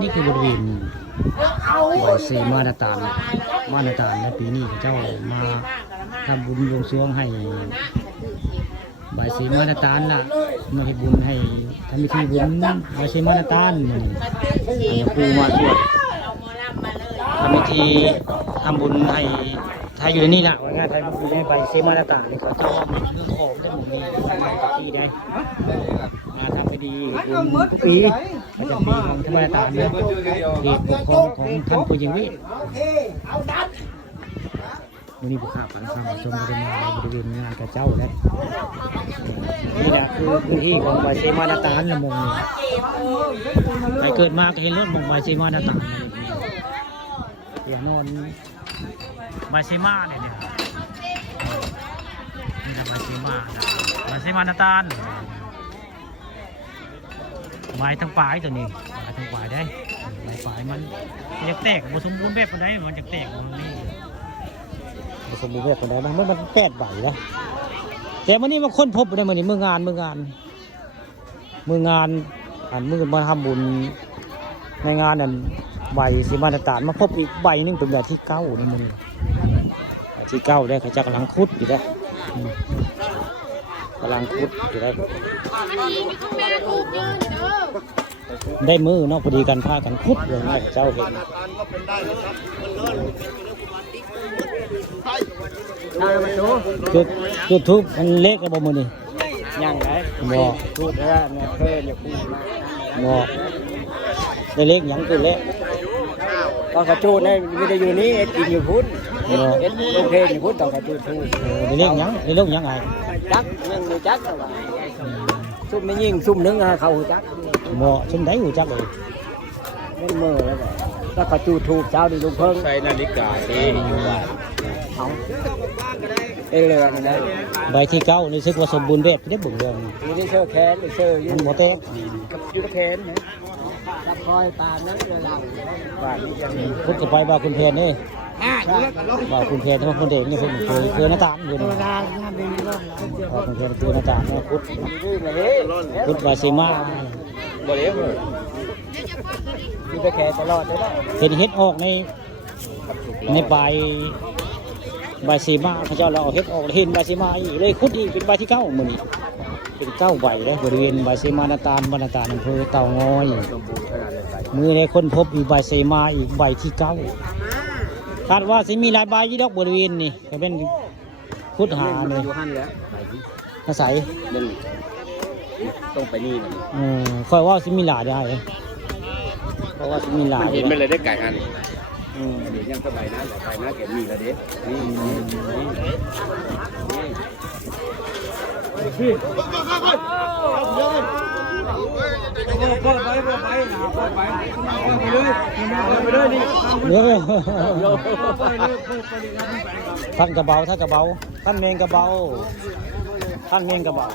นี่คือบริเวณบ่อยสีมาตรฐานในปีนี้เจ้ามาทำบุญบวงสรวงให้บ่ายสีมาตรฐานล่ะมาให้บุญให้ทำพิธีบุญบ่ายสีมาตรฐานครูมาสวดทำพิธีทำบุญให้ไทยอยู่ในนี่แหละว่างานไทยบุญให้บ่ายสีมาตรฐานนี่เขาเจ้ามีเรื่องของได้หมดมีที่ได้มาทำไปดีทุกปีประจำปีของธรรมดาเนี่ยเหตุปกครองของท่านผู้ยิงวิวันนี้ผู้ข่าวฝันฟังชมบริเวณบริเวณงานกับเจ้าได้นี่แหละคือพื้นที่ของใบเซมานาตานละมงใครเกิดมาก็เห็นรถมงใบเซมานาตานอย่างนอนใบเซมาเนี่ยนี่นะใบเซมานาตานไม้ทั้งปลายตัวนี้ไม้ทั้งปลายได้ไม้ปลายมันจะแตกผสมบูรณ์แบบคนใดมันจะแตกมันนี่ผสมบูรณ์แบบคนใดมันแตกใบแล้วแต่วันนี้มันค้นพบได้มันนี่มืองานอันมือมาทำบุญในงานนั่นใบสีมาตรฐานมาพบอีกใบนึงเป็นแบบที่เก้านี่มันที่เก้าได้เขาจะกำลังคุดอยู่ได้กำลังคุดอยู่ได้มือเนาะพอดีกันพากันคุดเลยนะเจ้าเห็นจุดทุบมันเล็กกระบอกมือนี่ย่างไรบอกทุบแล้วเนี่ยเพื่อนอย่าพูดบอกได้เล็กยังจุดเล็กตอนกระจูดเนี่ยไม่ได้อยู่นี่เอ็ดกินอยู่พุทธเอ็ดโอเคอยู่พุทธตอนกระจูดทุบได้เล็กยังได้เล็กยังไงจักยังอยู่จักซุ่มไม่ยิงซุ่มนึงเขาหูจักบ่ซุ่มไหนหูจักเลยไม่เมื่อแล้วแล้วก็จูดถูกเจ้าดิลุงเพิ่งใส่นาฬิกาดีเอาเลยนะนะใบที่เก้านี่ซึกว่าสมบูรณ์แบบได้บุญเรื่องนี่เชื่อแขนเชื่อยุ่งหัวเต๊ะกับยุ่งแขนเนี่ยรับคอยตามนั้นเลยหลังบ้านนี้พุทธไปบ่าวคุณเพนนี่บ่าวคุณเพนทั้งคนเด็กนี่เคยหน้าตาอยู่นี่บ่าวคุณเพนคือหน้าตาเนี่ยพุทธบาซีมาบ่เลี้ยงอยู่ไปแข่ตลอดเลยนะเห็นเฮ็ดออกในใบซีมาเขาเจ้าเราเฮ็ดออกเห็นใบซีมาอีกเลยคุดอีกเป็นใบที่เก้ามือนี่เป็นเก้าใบแล้วบริเวณใบซีมานาตาลอำเภอเต่างอยมือในคนพบอีกใบซีมาอีกใบที่เก้าคาดว่าสิมีหลายใบยี่ดอกบริเวณนี่ก็เป็นคุดหาเลยภาษาต้องไปนี่คอยว่าสิมีหลายได้เพราะว่าสิมีหลายเห็นไม่เลยได้ไก่อันเดี๋ยวยังสบายนะแต่ไปนะเก็บมีกระเด็ดนี่ท่านกระเบาท่านเมงกระเบา